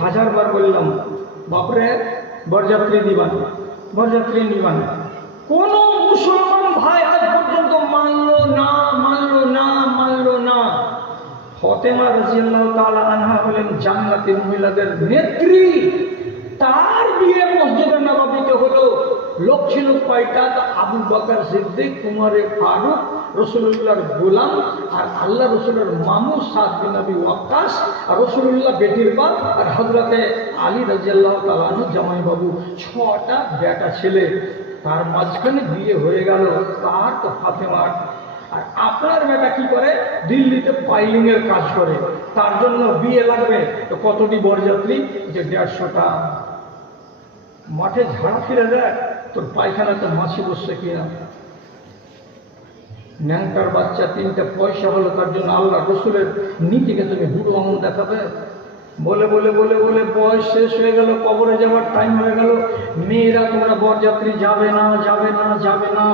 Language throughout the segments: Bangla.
হাজারবার বললাম, বাপরে বরযাত্রী দিবান, বরযাত্রী নিবান। কোন মুসলমান ভাই আজ পর্যন্ত মানলো না। ফাতেমা রাদিয়াল্লাহু তাআলা আনহা হলেন জান্নাতের মহিলাদের নেত্রী। তার বিয়ে মসজিদে নববীতে হলো। লোক ছিল কয়টা? আবু বকর সিদ্দিক, উমরে ফারুক, রাসূলুল্লাহর গোলাম, আর আল্লাহ রাসূলের মামু সাদ বিন আবি ওয়াক্কাস, আর রাসূলুল্লাহ বেটির বাপ, আর হযরতে আলী রাদিয়াল্লাহু তাআলা আনহু জামাই বাবু। 6টা বেটা ছেলে। তার মাঝখানে বিয়ে হয়ে গেল তার তো ফাতেমার। আর আপনার বেটা কি করে? দিল্লিতে পাইলিং এর কাজ করে, তার জন্য বিয়ে লাগবে। তো কতটি বরযাত্রী? যে 150টা। মাঠে ঝাড়া ফিরে দেয়, তোর পায়খানাতে মাছি বসছে কিনা। ন্যাংটার বাচ্চা 3টা পয়সা হলো, তার জন্য আল্লাহ রসুলের নীতিকে তুমি বুড়ো আঙুল দেখাবে? বলে বলে বলে বলে বয়স শেষ হয়ে গেল, কবরে যাওয়ার টাইম হয়ে গেল। মেয়েরা তোমরা বরযাত্রী যাবে না।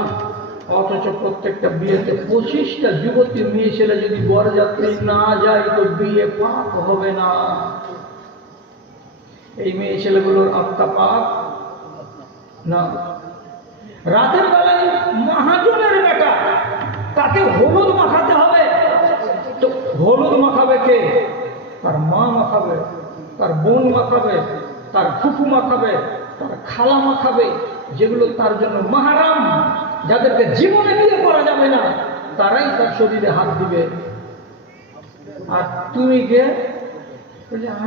অথচ প্রত্যেকটা বিয়েতে 25টা যুবতী মেয়ে ছেলে যদি বরযাত্রী না যায় তো বিয়ে পাক হবে না। এই মেয়ে ছেলেগুলোর আত্মা পাক না। রাতের বেলায় মহাজনের বেটা, তাকে হলুদ মাখাতে হবে। তো হলুদ মাখাবে কে? তার মা মাখাবে, তার বোন মাখাবে, তার ফুফু মাখাবে, তার খালা মাখাবে। যেগুলো তার জন্য মাহারাম, যাদেরকে জীবনে বিয়ে করা যাবে না, তারাই তার শরীরে হাত দিবে। আর তুমি কে?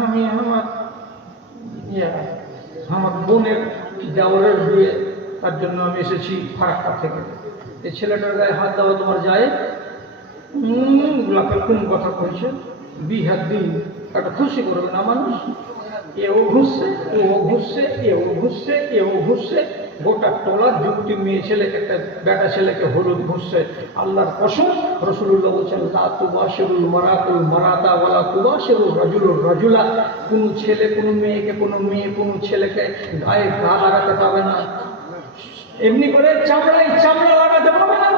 আমি আমার বোনের দেওরের বিয়ে, তার জন্য আমি এসেছি ফারাক্কা থেকে। এই ছেলেটার গায়ে হাত দেওয়া তোমার যায়? কোন কথা কইছে? বিহাত দিন একটা খুশি করবে না মানুষ? এও ঘুরছে, এও ঘুরছে। গোটা টলার যুক্তি মেয়ে ছেলেকে, একটা বেটা ছেলেকে হলুদ ঘুরছে। আল্লাহর কসম, রাসূলুল্লাহ বলছেন, লা তুবাশিরুল মারাতুল মারাতা ওয়ালা তুবাশিরুর রাজুলুর রাজুলা। কোন ছেলে কোন মেয়েকে, কোন মেয়ে কোন ছেলেকে গায়ে গা লাগাতে পাবে না। এমনি করে চামড়ায় চামড়া লাগাতে পাবে না।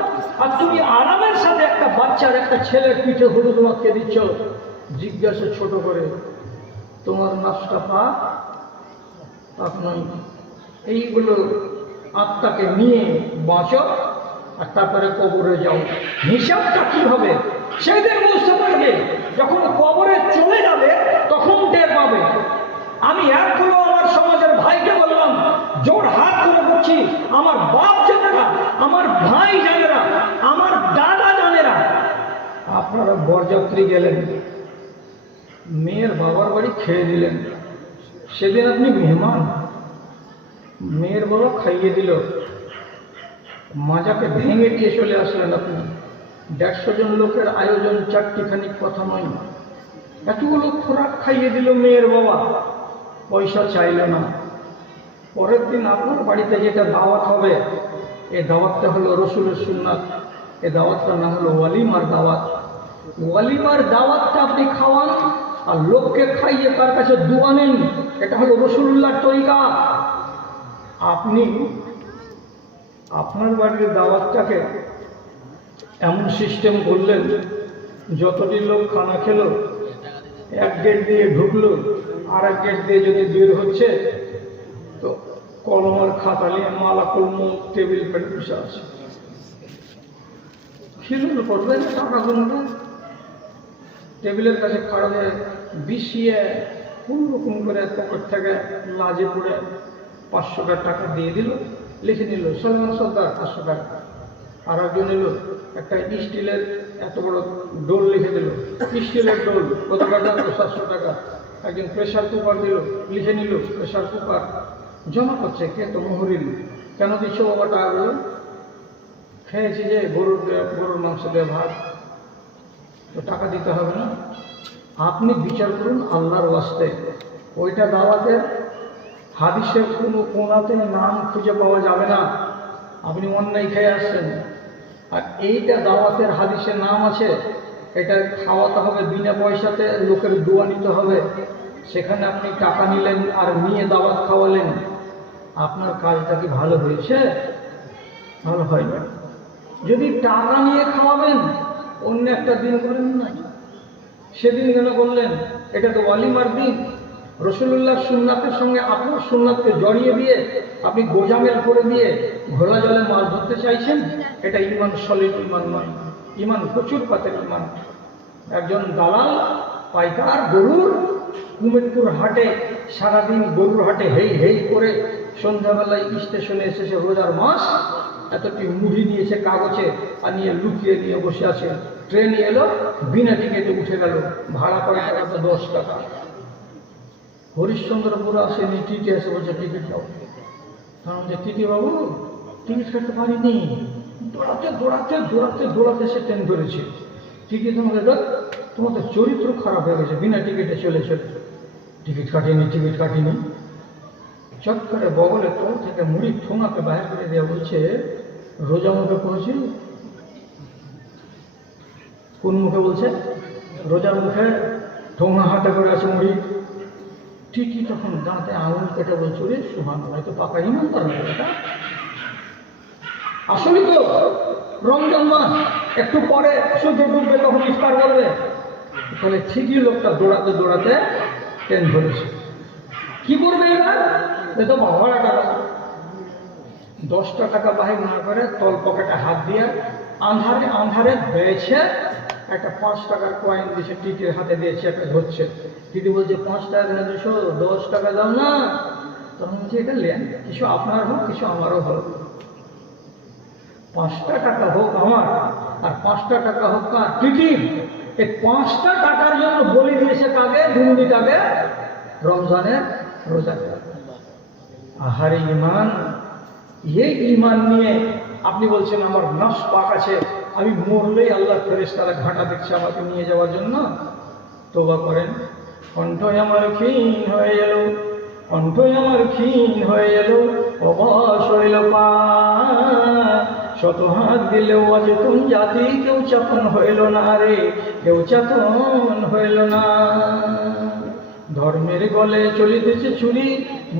আর তুমি আরামের সাথে একটা বাচ্চার, একটা ছেলের পিঠে হলুদ মাখিয়ে দিচ্ছ। জিজ্ঞাসা ছোট করে, তোমার নাশটা পাক নয়। এইগুলো আত্মাকে নিয়ে বাঁচো, আর তারপরে কবরে যাও। হিসাবটা কি হবে সেদিন বুঝতে পারবে। যখন কবরে চলে যাবে তখন টের পাবে। আমি একগুলো আমার সমাজের ভাইকে বললাম, জোর হাত করে বলছি, আমার বাপ জানেরা, আমার ভাই জানেরা, আমার দাদা জানেরা, আপনারা বরযাত্রী গেলেন, মেয়ের বাবার বাড়ি খেয়ে দিলেন। সেদিন আপনি মেহমান। মেয়ের বাবা খাইয়ে দিল, মাজাকে ভেঙে দিয়ে চলে আসলেন আপনি। 150 জন লোকের আয়োজন, 4টিখানি কথা নয়। এতগুলো খোরাক খাইয়ে দিল মেয়ের বাবা, পয়সা চাইল না। পরের দিন আপনার বাড়িতে যেটা দাওয়াত হবে, এই দাওয়াতটা হলো রসুলের সুন্নাত। এই দাওয়াতটা না হলো ওয়ালিমার দাওয়াত। ওয়ালিমার দাওয়াতটা আপনি খাওয়ান আর লোককে খাইয়ে তার কাছে দোয়া নেন, এটা হলো রাসূলুল্লাহর তরিকা। আপনি আপনার বাড়ির দাওয়াতটাকে এমন সিস্টেম করলেন, যতটি লোক খানা খেলো, এক গেট দিয়ে ঢুকলো, আর এক গেট দিয়ে যদি বের হচ্ছে, তো কলম আর খাতা নিয়ে মালাকুল মউত টেবিল পেট বসে আছে। খিলুল করবেন টাকা গুনবে, টেবিলের কাছে খাড়া হয়ে বিছিয়ে কোন রকম করে পকেট থেকে লাজে পড়ে 500 টাকা দিয়ে দিল, লিখে নিল সলমান সর্দার 500 টাকা। আর একজন এলো, একটা স্টিলের এত বড় ডোল লিখে দিল, স্টিলের ডোল কত টাকা? 700 টাকা। একজন প্রেশার কুকার দিল, লিখে নিল প্রেশার কুকার। জমা করছে কে? তো মোহরিল। কেন দিচ্ছ বাবা টাকাগুলো? খেয়েছি যে গরুর মাংস দিয়ে ভাত, তো টাকা দিতে হবে না? আপনি বিচার করুন আল্লাহর ওয়াস্তে। ওইটা দাওয়াতের হাদিসের কোনো কোনাতে নাম খুঁজে পাওয়া যাবে না। আপনি অন্যায় খেয়ে আসছেন। আর এইটা দাওয়াতের হাদিসের নাম আছে, এটা খাওয়াতে হবে বিনা পয়সাতে, লোকের দোয়া নিতে হবে। সেখানে আপনি টাকা নিলেন আর নিয়ে দাওয়াত খাওয়ালেন, আপনার কাজটা কি ভালো হয়েছে? ভালো হয় না। যদি টাকা নিয়ে খাওয়াবেন, অন্য একটা দিন করেন না, সেদিন কেন করলেন? এটা তো ওয়ালিমার দিন। রসুলুল্লাহ সুন্নাতের সঙ্গে আপনার সুন্নাতকে জড়িয়ে দিয়ে আপনি গোজামেল করে দিয়ে ঘোলা জলে মাছ ধরতে চাইছেন, এটা ইমান সলিড ইমান নয়, ইমান প্রচুর পাতের ইমান। একজন দালাল পাইকার গরুর কুমেদপুর হাটে সারাদিন গরুর হাটে হেই হেই করে সন্ধ্যাবেলায় স্টেশনে এসেছে রোজার মাস, এতটি মুড়ি নিয়েছে কাগজে আর নিয়ে লুকিয়ে দিয়ে বসে আছে। ট্রেন এলো, বিনা টিকিটে উঠে গেল, ভাড়া করে টাকা 10 টাকা। হরিশ্চন্দ্রপুর আসেনি, টিটি এসে বলছে টিকিট দাও। কারণ যে টিটি বাবু টিকিট কাটতে পারিনি, দৌড়াতে দৌড়াতে দৌড়াতে দৌড়াতে সে ট্রেন ধরেছে। টিকিট তোমাকে দেখ, তোমার তো চরিত্র খারাপ হয়ে গেছে, বিনা টিকিটে চলেছে। টিকিট কাটিনি, টিকিট কাটিনি। চট করে বগলের তল থেকে মুড়ি ঠোঙাকে বাইরে করে দেওয়া বলছে, রোজা মুখে করেছি। কোন মুখে বলছে? রোজার মুখে ঠোঙা হাতে করে আছে মুড়ি। টিটি তখন দাঁতে আঙুল কেটে বলছো, রে সুবহানাল্লাহ, তো পাকা ইমানদার হয়ে এটা। আসলে তো রমজান মাস, একটু পরে সূর্য ডুববে, তখন ইফতার করবে। তাহলে ঠিকই লোকটা দৌড়াতে দৌড়াতে ট্রেন ধরেছে। কি করবে এবার? এ তো ভাড়া টাকা 10টা টাকা বাহির না করে তল পকেটে হাত দিয়ে আন্ধারে আন্ধারে দিয়েছে। একটা 5 টাকার কয়েন দিয়েছে, টিটির হাতে দিয়েছে, একটা ধরছে। টিটি বলছে 5 টাকা কিনে দিয়েছ, 10 টাকা দাও না। তখন বলছে এটা লেন, কিছু আপনার হোক কিছু আমারও হোক। 5টা টাকা হোক আমার, আর 5টা টাকা হোক কার? টিটির। এই 5টা টাকার জন্য বলি দিয়েছে কাকে? 2 মিনিট আগে রমজানের রোজা। আহারে ইমান! এই ইমান নিয়ে আপনি বলছেন আমার নফস পাক আছে, আমি মরলেই আল্লাহ ফেরেশতারা ঘাটা দেখছে আমাকে নিয়ে যাওয়ার জন্য। তওবা করেন। কণ্ঠ আমার ক্ষীণ হয়ে এল, কণ্ঠ আমার ক্ষীণ হয়ে এল, অবশ হইল পা। শত হাত দিলেও অচেতন জাতি, কেউ চেতন হইল না রে, কেউ চেতন হইল না। ধর্মের গলে চলিতেছে ছুরি,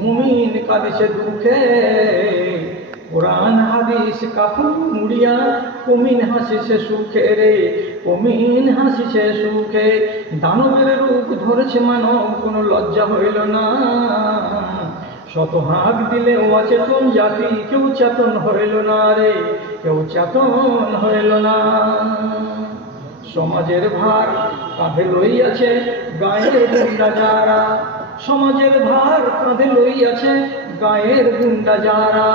মুমিন কাঁদিছে দুঃখে। কোরআন হাদিস কাপড় মুড়িয়া, কমিন হাসিছে সুখে রে, কমিন হাসিছে সুখে। দানবের রূপ ধরেছে মানব, কোনো লজ্জা হইল না। শত হাত দিলে অচেতন জাতি, কেউ চেতন হইল না রে, কেউ চেতন হইল না। সমাজের ভার কাঁধে লইয়াছে গায়ের গুন্ডা যারা, সমাজের ভার কাঁধে লইয়াছে গায়ের গুন্ডা যারা।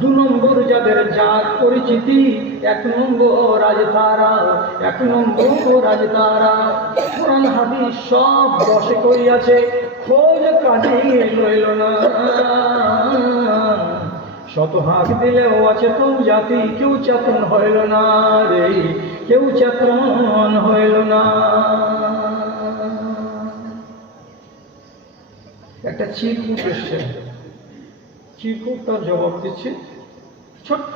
2 নম্বর যাদের জাত পরিচিতি, 1 নম্বর রাজ তারা, 1 নম্বর রাজ তারা। কোরআন হাদিস সব বশে করিয়াছে, খোঁজ কাজে লইল না। শত হাত দিলেও অচেতন জাতি, কেউ চেতন হইল না রে, কেউ চেতন হইল না। একটা চিরকুট এসছে, চিরকুট তার জবাব দিচ্ছে ছোট্ট।